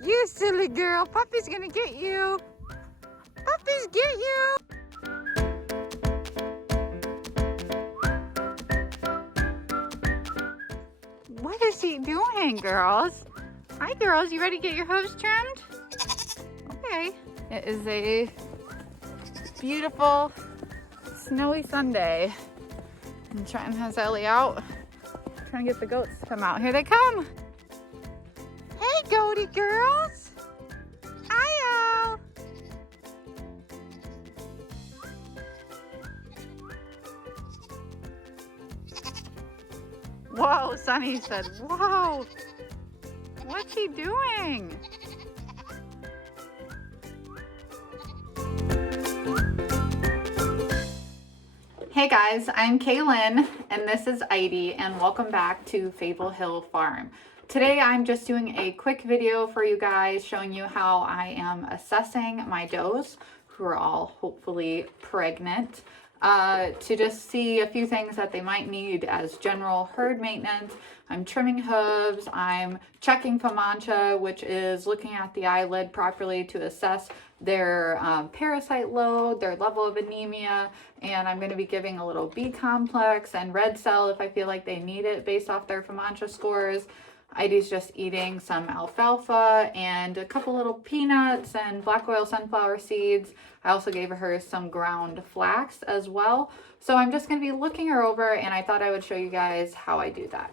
You silly girl. Puppy's gonna get you. Puppies get you. What is he doing, girls? Hi, girls. You ready to get your hooves trimmed? Okay. It is a beautiful snowy Sunday. And Trenton has Ellie out trying to get the goats to come out. Here they come. Hey, goaty girls. Hi-yo. Whoa, Sunny said, whoa. What's he doing? Hey guys, I'm Kaylyn and this is Heidi and welcome back to Fable Hill Farm. Today I'm just doing a quick video for you guys showing you how I am assessing my does who are all hopefully pregnant to just see a few things that they might need as general herd maintenance. I'm trimming hooves, I'm checking FAMANCHA, which is looking at the eyelid properly to assess their parasite load, their level of anemia, and I'm going to be giving a little B complex and red cell if I feel like they need it based off their FAMANCHA scores. Heidi's just eating some alfalfa and a couple little peanuts and black oil sunflower seeds. I also gave her some ground flax as well. So I'm just going to be looking her over and I thought I would show you guys how I do that.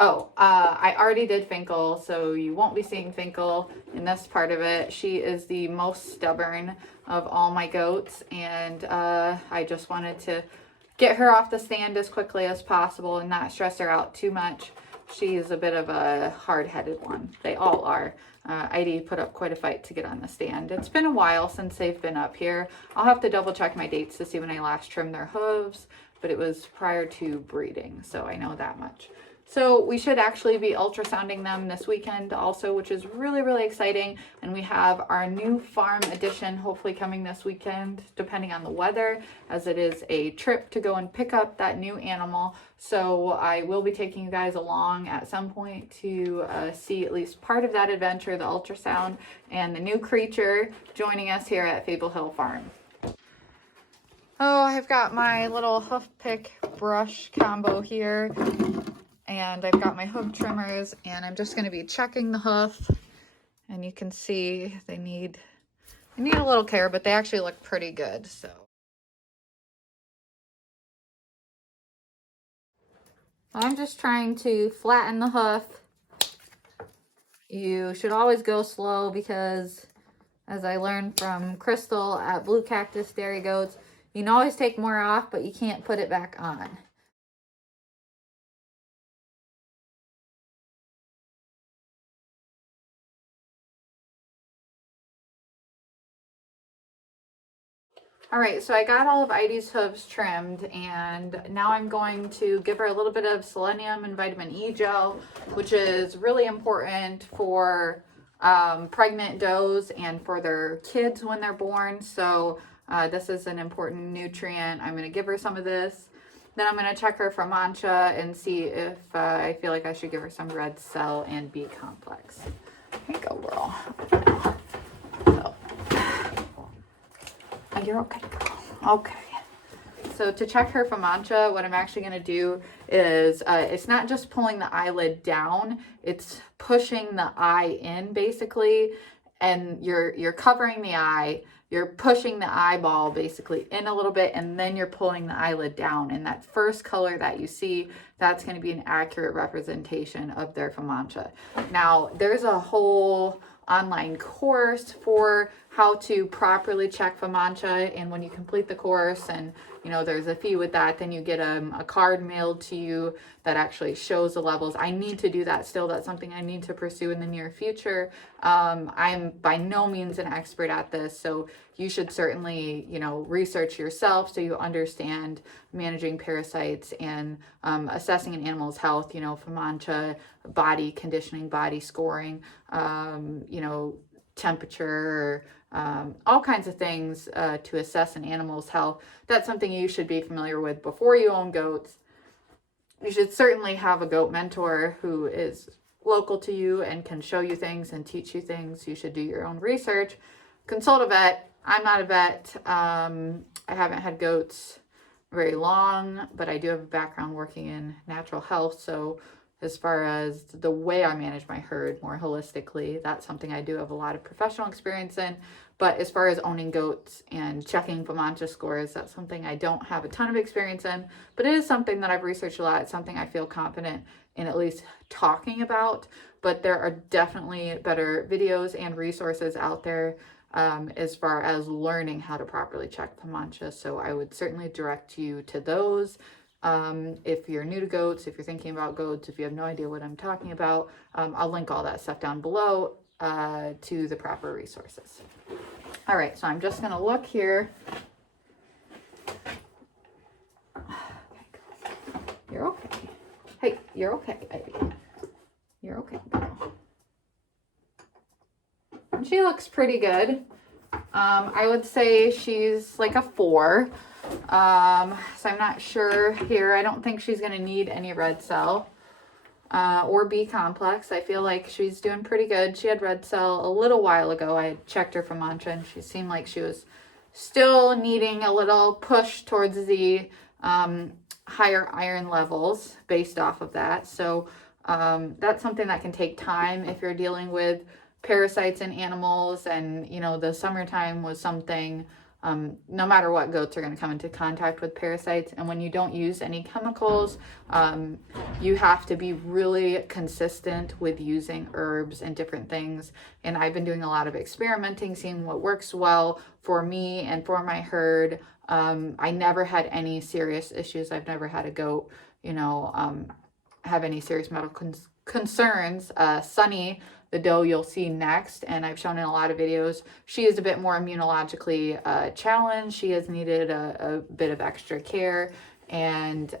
Oh, I already did Finkel, so you won't be seeing Finkel in this part of it. She is the most stubborn of all my goats, and I just wanted to get her off the stand as quickly as possible and not stress her out too much. She's a bit of a hard-headed one. They all are. Heidi put up quite a fight to get on the stand. It's been a while since they've been up here. I'll have to double check my dates to see when I last trimmed their hooves, but it was prior to breeding, so I know that much. So we should actually be ultrasounding them this weekend also, which is really, really exciting. And we have our new farm edition hopefully coming this weekend, depending on the weather, as it is a trip to go and pick up that new animal. So I will be taking you guys along at some point to see at least part of that adventure, the ultrasound, and the new creature joining us here at Fable Hill Farm. Oh, I've got my little hoof pick brush combo here. And I've got my hoof trimmers and I'm just going to be checking the hoof, and you can see they need a little care, but they actually look pretty good. So I'm just trying to flatten the hoof. You should always go slow because, as I learned from Crystal at Blue Cactus Dairy Goats, you can always take more off, but you can't put it back on. All right, so I got all of Heidi's hooves trimmed, and now I'm going to give her a little bit of selenium and vitamin E gel, which is really important for pregnant does and for their kids when they're born. So this is an important nutrient. I'm going to give her some of this. Then I'm going to check her for Mancha and see if I feel like I should give her some red cell and B complex. Here you go, girl. You're okay, girl. Okay. So to check her FAMANCHA, what I'm actually going to do is, it's not just pulling the eyelid down, it's pushing the eye in basically, and you're covering the eye, you're pushing the eyeball basically in a little bit, and then you're pulling the eyelid down. And that first color that you see, that's going to be an accurate representation of their FAMANCHA. Now, there's a whole online course for how to properly check FAMANCHA, and when you complete the course, and you know there's a fee with that, then you get a card mailed to you that actually shows the levels. I need to do that still. That's something I need to pursue in the near future. I'm by no means an expert at this, so you should certainly, you know, research yourself so you understand managing parasites and assessing an animal's health, you know, FAMANCHA, body conditioning, body scoring, you know, temperature, all kinds of things to assess an animal's health. That's something you should be familiar with before you own goats. You should certainly have a goat mentor who is local to you and can show you things and teach you things, you should do your own research. Consult a vet. I'm not a vet. I haven't had goats very long, but I do have a background working in natural health. So as far as the way I manage my herd more holistically, that's something I do have a lot of professional experience in. But as far as owning goats and checking FAMANCHA scores, that's something I don't have a ton of experience in, but it is something that I've researched a lot. It's something I feel confident in at least talking about. But there are definitely better videos and resources out there as far as learning how to properly check FAMANCHA. So I would certainly direct you to those. If you're new to goats, if you're thinking about goats, if you have no idea what I'm talking about, I'll link all that stuff down below to the proper resources. All right, so I'm just going to look here. You're okay. Hey, you're okay, baby. You're okay, girl. And she looks pretty good. I would say she's like a 4. So I'm not sure here. I don't think she's going to need any red cell or B complex. I feel like she's doing pretty good. She had red cell a little while ago. I had checked her for Mancha and she seemed like she was still needing a little push towards the higher iron levels based off of that. So that's something that can take time if you're dealing with parasites in animals. And you know, the summertime was something, no matter what, goats are going to come into contact with parasites. And when you don't use any chemicals, you have to be really consistent with using herbs and different things. And I've been doing a lot of experimenting, seeing what works well for me and for my herd. I never had any serious issues. I've never had a goat, you know, have any serious medical concerns. Sunny, the doe you'll see next, and I've shown in a lot of videos, she is a bit more immunologically challenged. She has needed a bit of extra care, and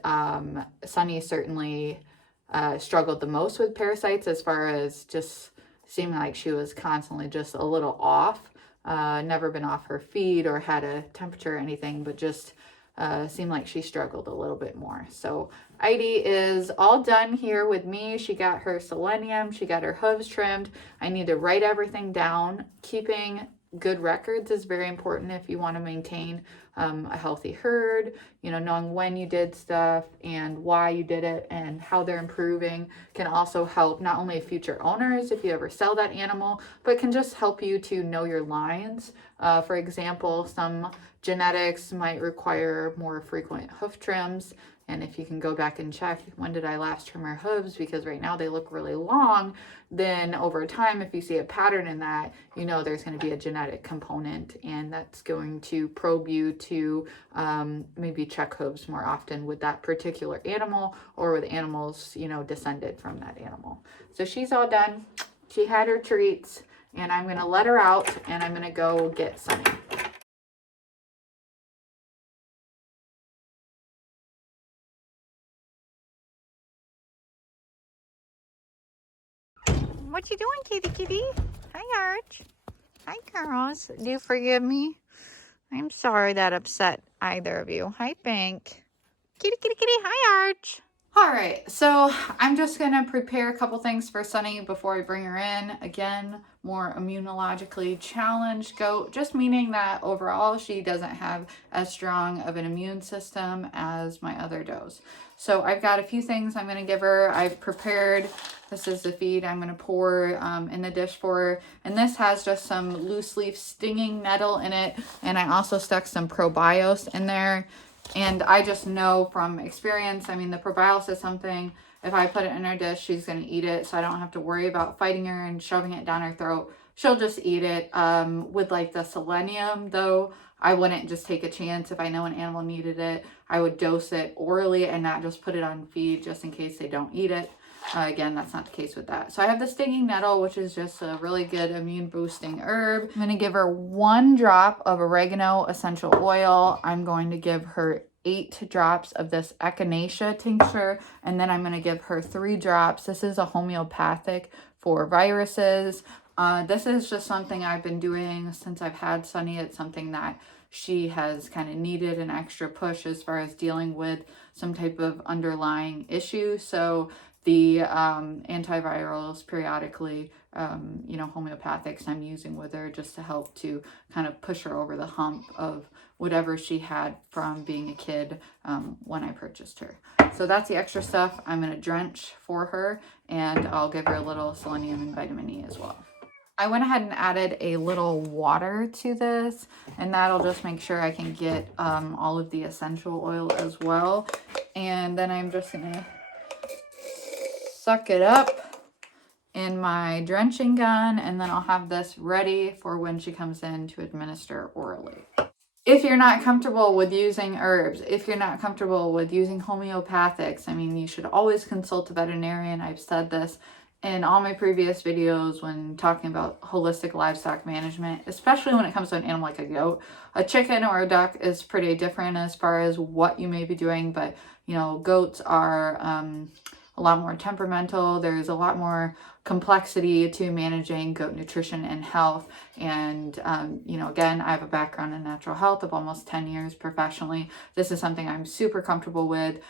Sunny certainly struggled the most with parasites, as far as just seeming like she was constantly just a little off. Never been off her feed or had a temperature or anything, but just seemed like she struggled a little bit more. So Heidi is all done here with me. She got her selenium, she got her hooves trimmed. I need to write everything down. Keeping good records is very important if you want to maintain a healthy herd. You know, knowing when you did stuff and why you did it and how they're improving can also help not only future owners if you ever sell that animal, but can just help you to know your lines. For example, some genetics might require more frequent hoof trims. And if you can go back and check, when did I last trim her hooves? Because right now they look really long. Then over time, if you see a pattern in that, you know there's going to be a genetic component, and that's going to probe you to maybe check hooves more often with that particular animal, or with animals, you know, descended from that animal. So she's all done. She had her treats, and I'm going to let her out, and I'm going to go get Sunny. What you doing, kitty kitty? Hi, Arch. Hi, girls. Do you forgive me? I'm sorry that upset either of you. Hi, Pink. Kitty kitty kitty. Hi, Arch. All right, so I'm just gonna prepare a couple things for Sunny before I bring her in. Again, more immunologically challenged goat, just meaning that overall she doesn't have as strong of an immune system as my other does. So I've got a few things I'm gonna give her. I've prepared, this is the feed I'm gonna pour in the dish for her. And this has just some loose leaf stinging nettle in it. And I also stuck some probios in there. And I just know from experience, I mean, the probios is something, if I put it in her dish, she's going to eat it. So I don't have to worry about fighting her and shoving it down her throat. She'll just eat it. With like the selenium, though, I wouldn't just take a chance. If I know an animal needed it, I would dose it orally and not just put it on feed just in case they don't eat it. Again, that's not the case with that. So I have the stinging nettle, which is just a really good immune boosting herb. I'm going to give her 1 drop of oregano essential oil. I'm going to give her 8 drops of this echinacea tincture, and then I'm going to give her 3 drops. This is a homeopathic for viruses. This is just something I've been doing since I've had Sunny. It's something that she has kind of needed an extra push as far as dealing with some type of underlying issue. So the antivirals periodically, you know, homeopathics I'm using with her just to help to kind of push her over the hump of whatever she had from being a kid when I purchased her. So that's the extra stuff I'm going to drench for her, and I'll give her a little selenium and vitamin E as well. I went ahead and added a little water to this, and that'll just make sure I can get all of the essential oil as well. And then I'm just gonna suck it up in my drenching gun, and then I'll have this ready for when she comes in to administer orally. If you're not comfortable with using herbs, if you're not comfortable with using homeopathics, I mean, you should always consult a veterinarian. I've said this in all my previous videos when talking about holistic livestock management, especially when it comes to an animal like a goat. A chicken or a duck is pretty different as far as what you may be doing, but you know, goats are a lot more temperamental. There's a lot more complexity to managing goat nutrition and health. And, you know, again, I have a background in natural health of almost 10 years professionally. This is something I'm super comfortable with.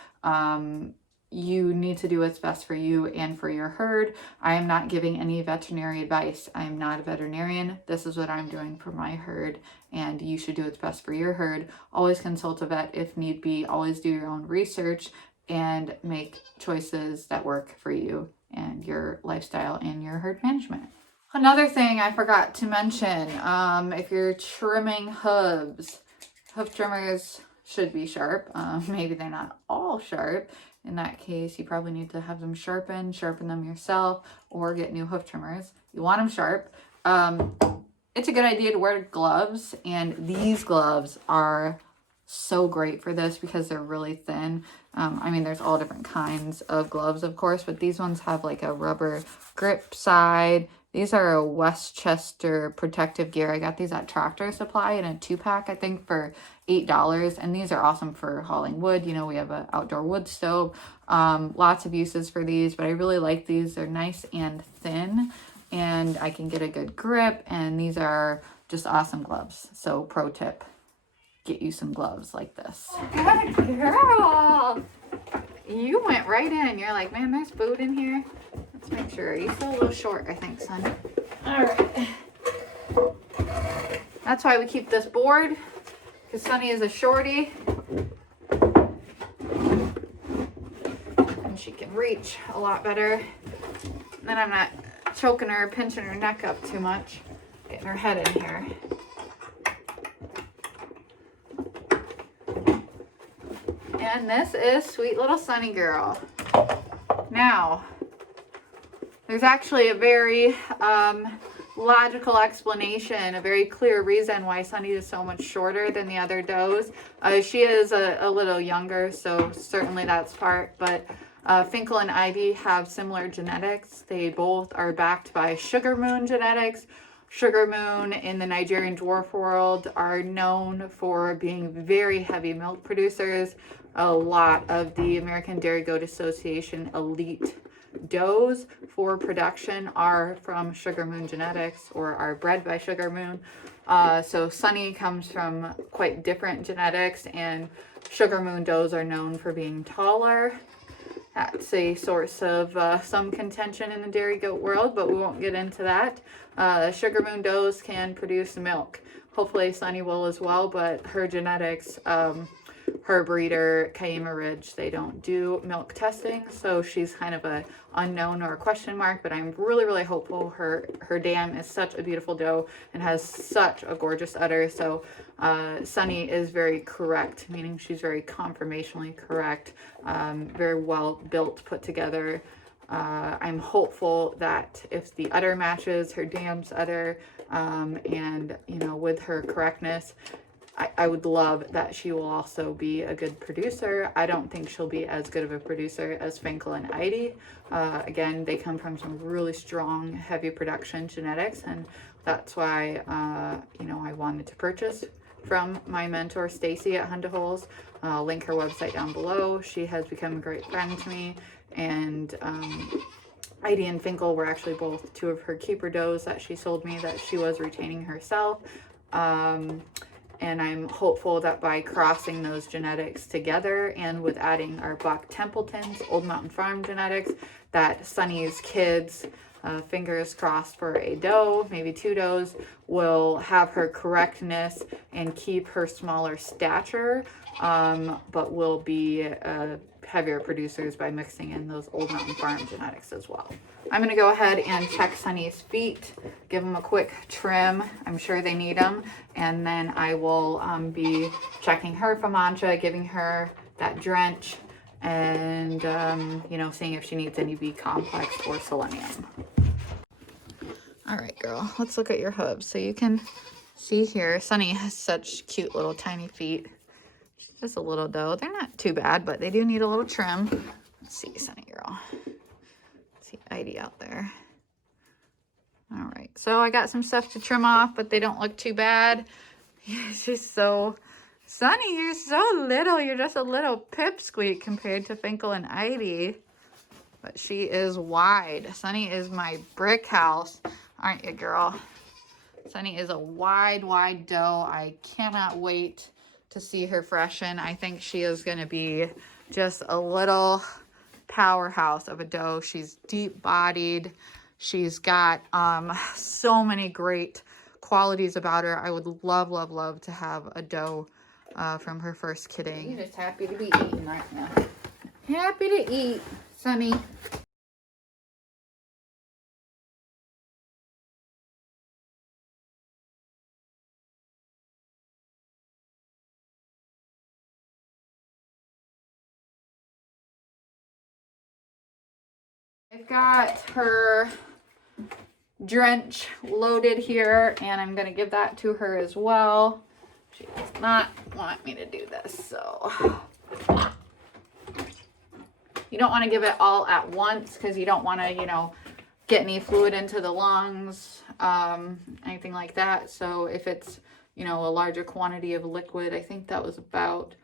You need to do what's best for you and for your herd. I am not giving any veterinary advice. I am not a veterinarian. This is what I'm doing for my herd, and you should do what's best for your herd. Always consult a vet if need be. Always do your own research and make choices that work for you and your lifestyle and your herd management. Another thing I forgot to mention, if you're trimming hooves, hoof trimmers should be sharp. Maybe they're not all sharp. In that case, you probably need to have them sharpen them yourself, or get new hoof trimmers. You want them sharp. It's a good idea to wear gloves, and these gloves are so great for this because they're really thin. I mean, there's all different kinds of gloves, of course, but these ones have like a rubber grip side. These are a Westchester protective gear. I got these at Tractor Supply in a 2-pack, I think, for $8. And these are awesome for hauling wood. You know, we have an outdoor wood stove. Lots of uses for these, but I really like these. They're nice and thin, and I can get a good grip. And these are just awesome gloves. So pro tip, get you some gloves like this. Good girl. You went right in. You're like, man, there's food in here. Let's make sure. You're still a little short, I think, son. All right. That's why we keep this board, because Sunny is a shorty. And she can reach a lot better. Then I'm not choking her, pinching her neck up too much, getting her head in here. And this is sweet little Sunny girl. Now, there's actually a very logical explanation, a very clear reason why Sunny is so much shorter than the other does. She is a little younger, so certainly that's part, but Finkel and Ivy have similar genetics. They both are backed by Sugar Moon genetics. Sugar Moon in the Nigerian Dwarf world are known for being very heavy milk producers. A lot of the American Dairy Goat Association elite does for production are from Sugar Moon genetics, or are bred by Sugar Moon. So Sunny comes from quite different genetics, and Sugar Moon does are known for being taller. That's a source of some contention in the dairy goat world, but we won't get into that. Sugar Moon does can produce milk. Hopefully Sunny will as well, but her genetics, her breeder, Kaylyn Ridge, they don't do milk testing, so she's kind of a unknown or a question mark, but I'm really, really hopeful. Her dam is such a beautiful doe and has such a gorgeous udder, so Sunny is very correct, meaning she's very conformationally correct, very well built, put together. I'm hopeful that if the udder matches her dam's udder, and, you know, with her correctness, I would love that she will also be a good producer. I don't think she'll be as good of a producer as Finkel and Ivy. Again, they come from some really strong, heavy production genetics, and that's why, you know, I wanted to purchase from my mentor, Stacy at Hunt Holes. I'll link her website down below. She has become a great friend to me, and Ivy and Finkel were actually both two of her keeper does that she sold me that she was retaining herself. And I'm hopeful that by crossing those genetics together and with adding our Buck Templetons, Old Mountain Farm genetics, that Sunny's kids, fingers crossed for a doe, maybe 2 does, will have her correctness and keep her smaller stature, but will be heavier producers by mixing in those Old Mountain Farm genetics as well. I'm going to go ahead and check Sunny's feet, give them a quick trim. I'm sure they need them. And then I will be checking her FAMANCHA, giving her that drench, and, you know, seeing if she needs any B complex or selenium. All right, girl, let's look at your hooves. So you can see here, Sunny has such cute little tiny feet. She's just a little doe. They're not too bad, but they do need a little trim. Let's see, Sunny girl. See Heidi out there. All right, so I got some stuff to trim off, but they don't look too bad. She's so, Sunny, you're so little. You're just a little pipsqueak compared to Finkel and Heidi. But she is wide. Sunny is my brick house, aren't you, girl? Sunny is a wide, wide doe. I cannot wait to see her freshen. I think she is going to be just a little powerhouse of a doe. She's deep-bodied. She's got so many great qualities about her. I would love, love, love to have a doe from her first kidding. You're just happy to be eating, aren't you? Happy to eat, Sunny. I've got her drench loaded here, and I'm going to give that to her as well. She does not want me to do this, so you don't want to give it all at once because you don't want to, you know, get any fluid into the lungs, anything like that. So if it's, you know, a larger quantity of liquid, I think that was about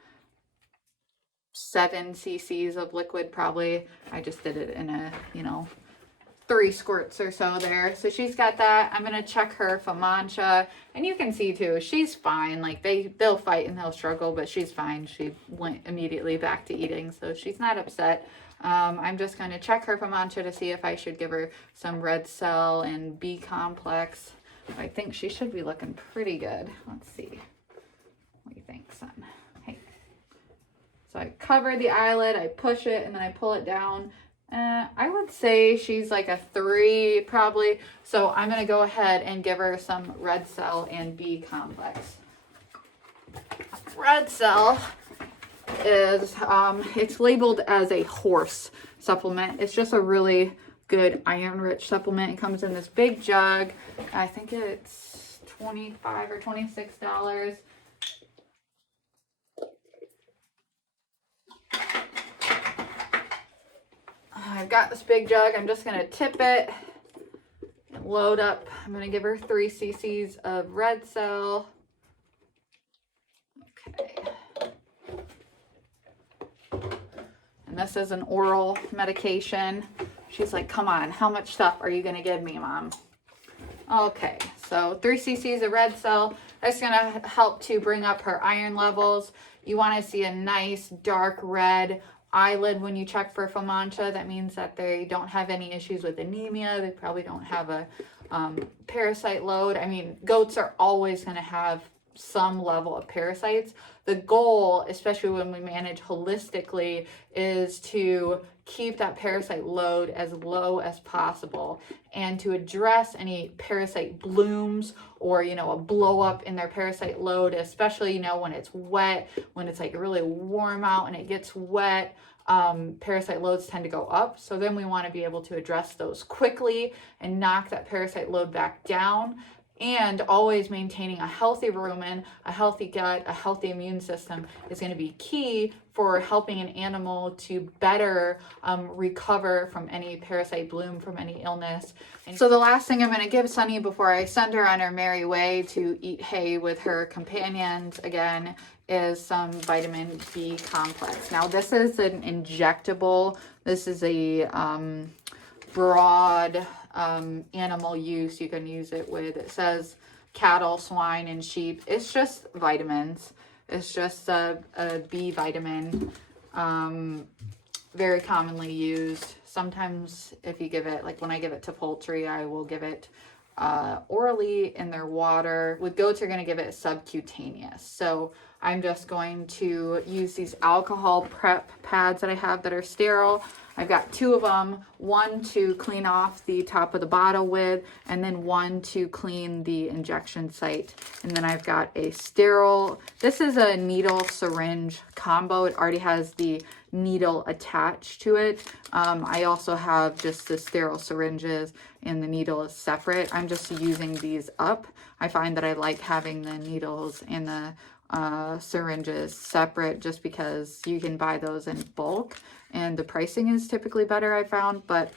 7 cc's of liquid probably. I just did it in a, you know, 3 squirts or so there. So she's got that. I'm gonna check her FAMANCHA, and you can see too, she's fine. Like they'll fight and they'll struggle, but she's fine. She went immediately back to eating, so she's not upset. I'm just gonna check her FAMANCHA to see if I should give her some red cell and B complex. I think she should be looking pretty good. Let's see. What do you think, son? Hey. So I cover the eyelid, I push it, and then I pull it down. I would say she's like a 3 probably. So I'm going to go ahead and give her some red cell and B complex. Red cell is, it's labeled as a horse supplement. It's just a really good iron-rich supplement. It comes in this big jug. I think it's $25 or $26. I've got this big jug. I'm just going to tip it and load up. I'm going to give her 3 cc's of red cell. Okay. And this is an oral medication. She's like, come on, how much stuff are you going to give me, Mom? Okay, so 3 cc's of red cell. That's going to help to bring up her iron levels. You want to see a nice dark red eyelid when you check for FAMANCHA. That means that they don't have any issues with anemia. They probably don't have a parasite load. I mean, goats are always going to have some level of parasites. The goal, especially when we manage holistically, is to keep that parasite load as low as possible and to address any parasite blooms or, you know, a blow up in their parasite load, especially, you know, when it's wet, when it's like really warm out and it gets wet. Parasite loads tend to go up. So then we want to be able to address those quickly and knock that parasite load back down. And always maintaining a healthy rumen, a healthy gut, a healthy immune system is going to be key for helping an animal to better recover from any parasite bloom, from any illness. And so the last thing I'm going to give Sunny before I send her on her merry way to eat hay with her companions again is some vitamin B complex. Now this is an injectable. This is a broad animal use. You can use it with, it says cattle, swine, and sheep. It's just vitamins. It's just a B vitamin, very commonly used. Sometimes if you give it, like when I give it to poultry, I will give it orally in their water. With goats, you're going to give it subcutaneous. So I'm just going to use these alcohol prep pads that I have that are sterile. I've got 2 of them, one to clean off the top of the bottle with, and then one to clean the injection site. And then I've got a sterile, this is a needle syringe combo. It already has the needle attached to it. I also have just the sterile syringes and the needle is separate. I'm just using these up. I find that I like having the needles and the syringes separate just because you can buy those in bulk and the pricing is typically better, I found, but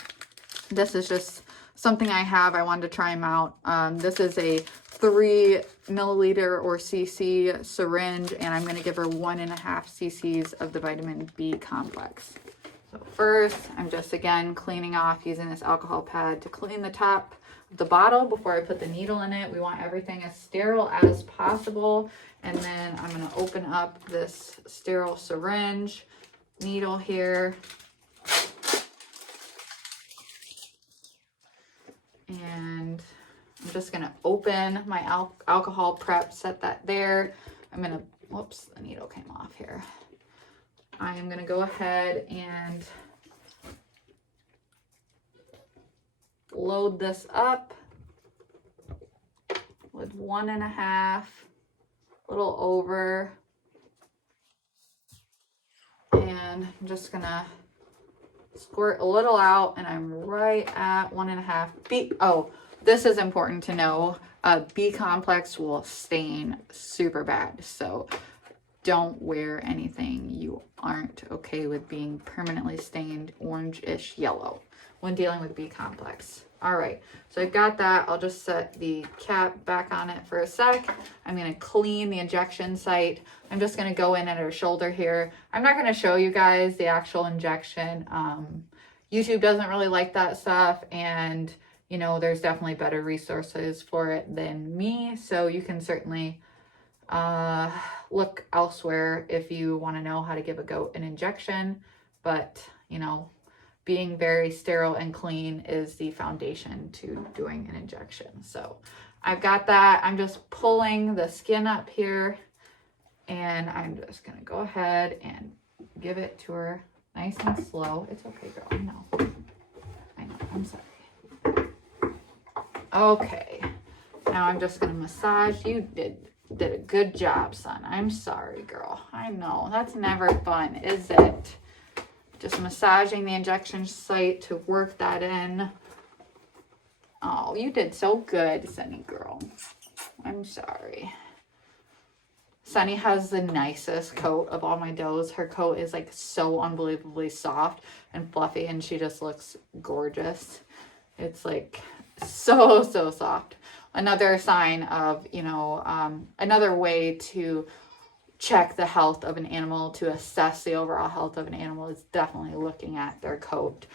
this is just something I have. I wanted to try them out. This is a 3 milliliter or cc syringe, and I'm going to give her 1.5 cc's of the vitamin B complex. So first, I'm just again cleaning off using this alcohol pad to clean the top of the bottle before I put the needle in it. We want everything as sterile as possible. And then I'm going to open up this sterile syringe, needle here. And I'm just going to open my alcohol prep, set that there. I'm going to, whoops, the needle came off here. I am going to go ahead and load this up with 1.5, a little over. And I'm just going to squirt a little out, and I'm right at 1.5 B. Oh, this is important to know. B complex will stain super bad. So don't wear anything you aren't okay with being permanently stained orange-ish yellow when dealing with B complex. All right, so I've got that. I'll just set the cap back on it for a sec. I'm gonna clean the injection site. I'm just gonna go in at her shoulder here. I'm not gonna show you guys the actual injection. YouTube doesn't really like that stuff, and you know, there's definitely better resources for it than me. So you can certainly look elsewhere if you want to know how to give a goat an injection, but you know, being very sterile and clean is the foundation to doing an injection. So I've got that. I'm just pulling the skin up here, and I'm just gonna go ahead and give it to her nice and slow. It's okay, girl. I know, I'm sorry. Okay, now I'm just gonna massage. You did a good job, son. I'm sorry, girl. I know, that's never fun, is it? Just massaging the injection site to work that in. Oh, you did so good, Sunny girl. I'm sorry. Sunny has the nicest coat of all my does. Her coat is like so unbelievably soft and fluffy, and she just looks gorgeous. It's like so soft. Another sign of, you know, another way to check the health of an animal, to assess the overall health of an animal, is definitely looking at their coat.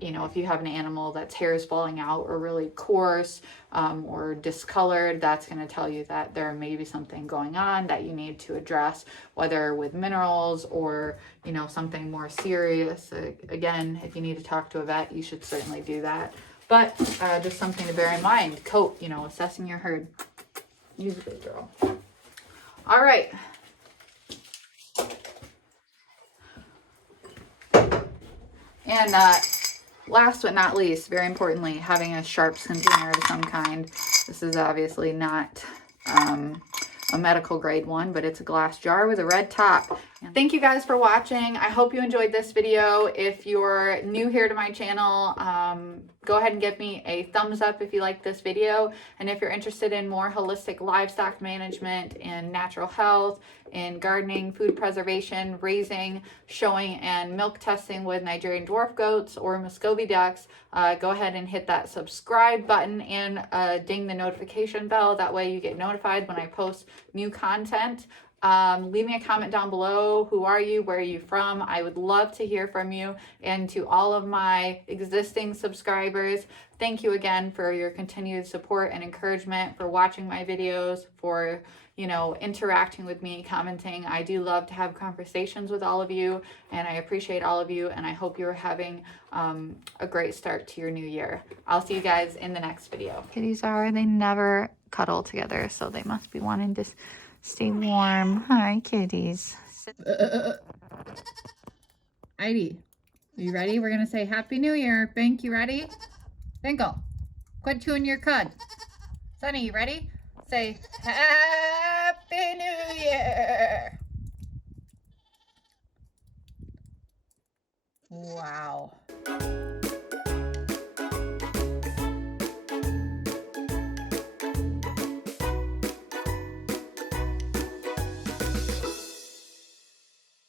You know, if you have an animal that's hair is falling out or really coarse or discolored, that's going to tell you that there may be something going on that you need to address, whether with minerals or, you know, something more serious. Again, if you need to talk to a vet, you should certainly do that. But just something to bear in mind. Coat, you know, assessing your herd. Use a good girl. All right. And last but not least, very importantly, having a sharps container of some kind. This is obviously not a medical grade one, but it's a glass jar with a red top. Thank you guys for watching. I hope you enjoyed this video. If you're new here to my channel, go ahead and give me a thumbs up if you like this video. And if you're interested in more holistic livestock management and natural health, in gardening, food preservation, raising, showing, and milk testing with Nigerian Dwarf goats or Muscovy ducks, go ahead and hit that subscribe button and ding the notification bell. That way you get notified when I post new content. Leave me a comment down below. Who are you? Where are you from? I would love to hear from you. And to all of my existing subscribers, thank you again for your continued support and encouragement, for watching my videos, for interacting with me, commenting. I do love to have conversations with all of you, and I appreciate all of you, and I hope you're having a great start to your new year. I'll see you guys in the next video. Kitties they never cuddle together, so they must be wanting to stay warm. Hi, kitties. Heidi, are you ready? We're gonna say Happy New Year. Bink, you ready? Binkle, quit chewing your cud. Sunny, you ready? Say,